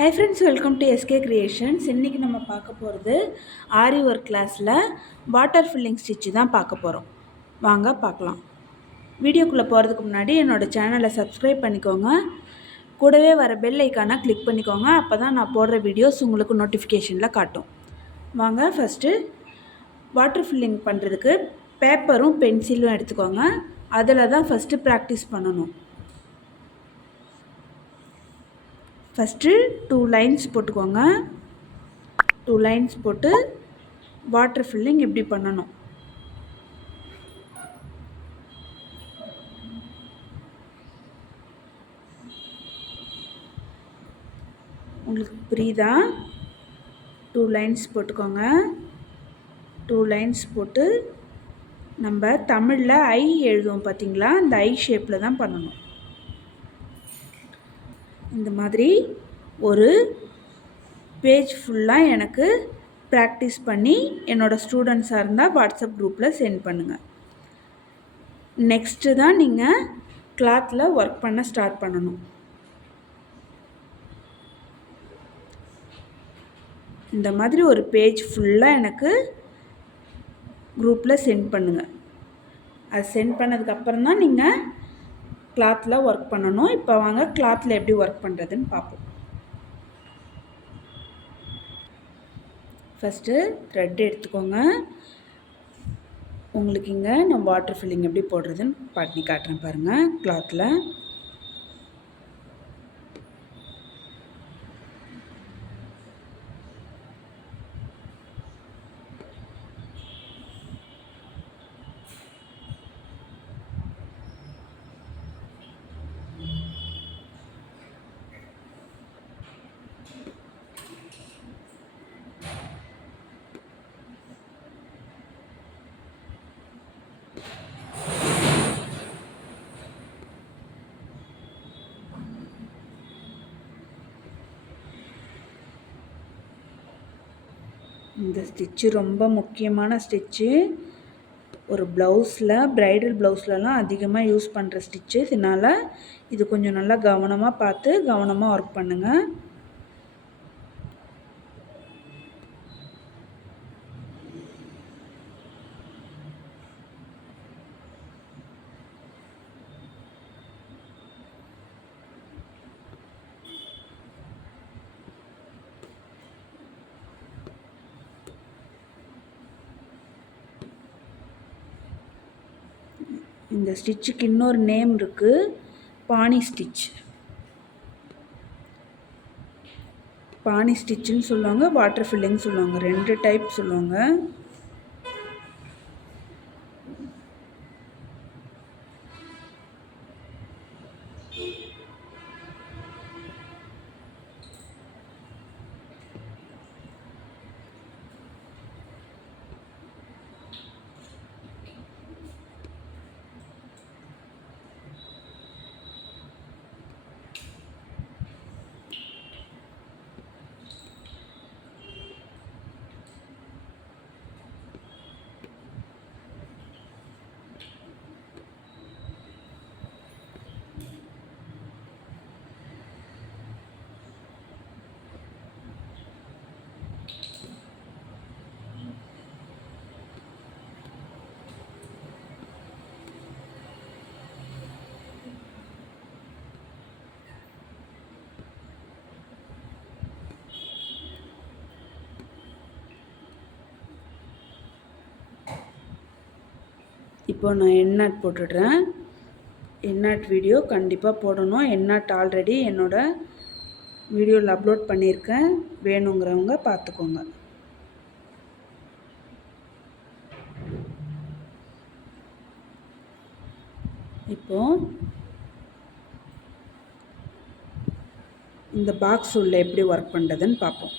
Hi friends, welcome to SK Creations. இன்னைக்கு நம்ம பார்க்க போகிறது ஆரி ஒர்க் கிளாஸில் வாட்டர் ஃபில்லிங் ஸ்டிச்சு தான் பார்க்க போகிறோம். வாங்க பார்க்கலாம். வீடியோக்குள்ளே போகிறதுக்கு முன்னாடி என்னோடய சேனலை சப்ஸ்கிரைப் பண்ணிக்கோங்க. கூடவே வர பெல் ஐக்கானை கிளிக் பண்ணிக்கோங்க. அப்போ தான் நான் போடுற வீடியோஸ் உங்களுக்கு நோட்டிஃபிகேஷனில் காட்டும். வாங்க ஃபஸ்ட்டு வாட்டர் ஃபில்லிங் பண்ணுறதுக்கு பேப்பரும் பென்சிலும் எடுத்துக்கோங்க. அதில் தான் ஃபஸ்ட்டு ப்ராக்டிஸ் பண்ணணும். ஃபஸ்ட்டு 2 லைன்ஸ் போட்டுக்கோங்க. 2 லைன்ஸ் போட்டு வாட்டர் ஃபில்லிங் எப்படி பண்ணணும் உங்களுக்கு புரியுதா? 2 லைன்ஸ் போட்டுக்கோங்க. 2 லைன்ஸ் போட்டு நம்ம தமிழில் ஐ எழுதுவோம் பார்த்தீங்களா, அந்த ஐ ஷேப்பில் தான் பண்ணணும். இந்த மாதிரி ஒரு பேஜ் ஃபுல்லாக எனக்கு ப்ராக்டிஸ் பண்ணி என்னோடய ஸ்டூடெண்ட்ஸாக இருந்தால் வாட்ஸ்அப் குரூப்பில் சென்ட் பண்ணுங்கள். நெக்ஸ்ட்டு தான் நீங்கள் கிளாத்தில் ஒர்க் பண்ண ஸ்டார்ட் பண்ணணும். இந்த மாதிரி ஒரு பேஜ் ஃபுல்லாக எனக்கு குரூப்பில் சென்ட் பண்ணுங்கள். அது சென்ட் பண்ணதுக்கப்புறம் தான் நீங்கள் கிளாத்தில் ஒர்க் பண்ணணும். இப்போ வாங்க கிளாத்தில் எப்படி ஒர்க் பண்ணுறதுன்னு பார்ப்போம். ஃபஸ்ட்டு த்ரெட் எடுத்துக்கோங்க. உங்களுக்கு இங்கே நான் வாட்டர் ஃபில்லிங் எப்படி போடுறதுன்னு பண்ணி காட்டுறேன் பாருங்கள். கிளாத்தில் இந்த ஸ்டிச்சு ரொம்ப முக்கியமான ஸ்டிச்சு. ஒரு ப்ளவுஸில், ப்ரைடல் ப்ளவுஸ்லலாம் அதிகமாக யூஸ் பண்ணுற ஸ்டிச்சு. இதனால் இது கொஞ்சம் நல்லா கவனமாக பார்த்து கவனமாக ஒர்க் பண்ணுங்கள். இந்த ஸ்டிச்சுக்கு இன்னொரு நேம் இருக்குது, பானி ஸ்டிச். பானி ஸ்டிச்சுன்னு சொல்லுவாங்க, வாட்டர் ஃபில்லிங் சொல்லுவாங்க. 2 டைப் சொல்லுவாங்க. இப்போ நான் எண்ணாட் போட்டுடுறேன். எண்ணாட் வீடியோ கண்டிப்பாக போடணும். எண்ணாட் ஆல்ரெடி என்னோடய வீடியோவில் அப்லோட் பண்ணியிருக்கேன். வேணுங்கிறவங்க பார்த்துக்கோங்க. இப்போ இந்த பாக்ஸ் உள்ள எப்படி ஒர்க் பண்ணுறதுன்னு பார்ப்போம்.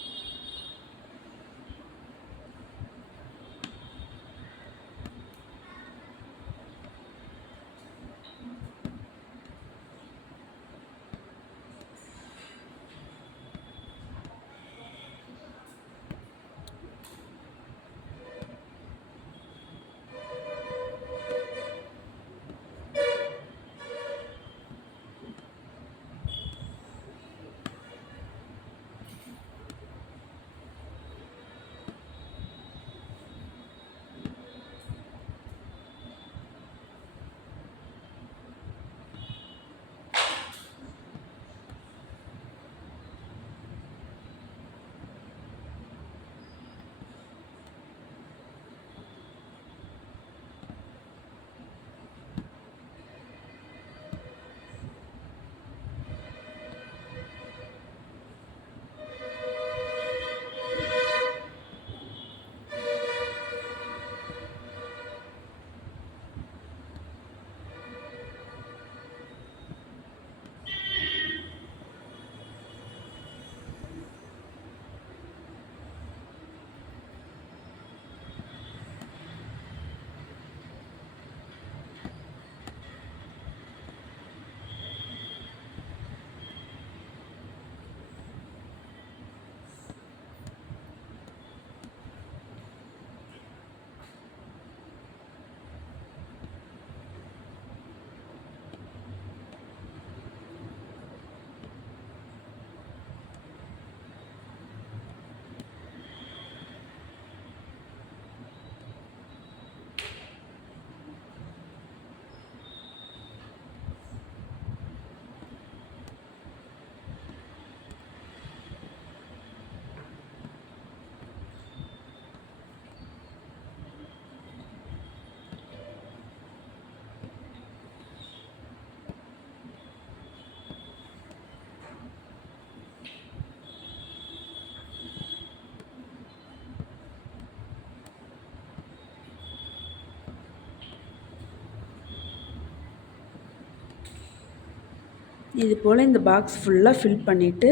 இது போல் இந்த பாக்ஸ் ஃபுல்லாக ஃபில் பண்ணிவிட்டு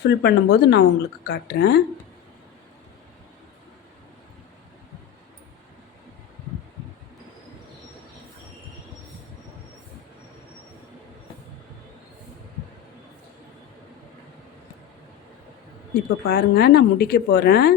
ஃபில் பண்ணும்போது நான் உங்களுக்கு காட்டுறேன். இப்போ பாருங்கள், நான் முடிக்க போகிறேன்.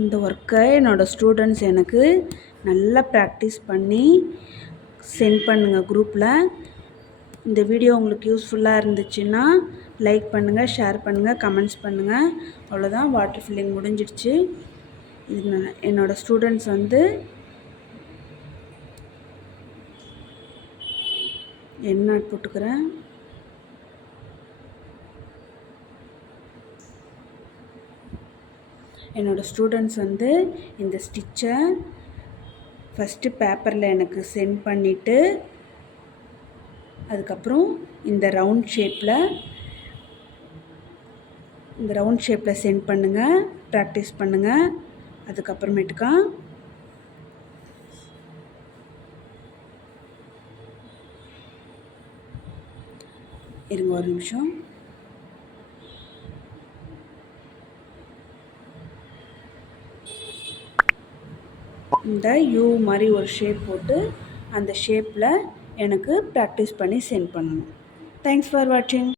இந்த ஒர்க்கை என்னோடய ஸ்டூடெண்ட்ஸ் எனக்கு நல்லா ப்ராக்டிஸ் பண்ணி சென்ட் பண்ணுங்கள் குரூப்பில். இந்த வீடியோ உங்களுக்கு யூஸ்ஃபுல்லாக இருந்துச்சுன்னா லைக் பண்ணுங்கள், ஷேர் பண்ணுங்கள், கமெண்ட்ஸ் பண்ணுங்கள். அவ்வளோதான், வாட்டர் ஃபில்லிங் முடிஞ்சிடுச்சு. இது என்னோடய ஸ்டூடெண்ட்ஸ் வந்து என்ன போட்டுக்கிறேன். என்னோடய ஸ்டூடெண்ட்ஸ் வந்து இந்த ஸ்டிச்சை ஃபஸ்ட்டு பேப்பரில் எனக்கு சென்ட் பண்ணிவிட்டு அதுக்கப்புறம் இந்த ரவுண்ட் ஷேப்பில் சென்ட் பண்ணுங்கள், ப்ராக்டிஸ் பண்ணுங்கள். அதுக்கப்புறமேட்டுக்கா இருங்க ஒரு நிமிஷம். இந்த யூ மாதிரி ஒரு ஷேப் போட்டு அந்த ஷேப்பில் எனக்கு ப்ராக்டிஸ் பண்ணி சென்ட் பண்ணணும். தேங்க்ஸ் ஃபார் வாட்சிங்.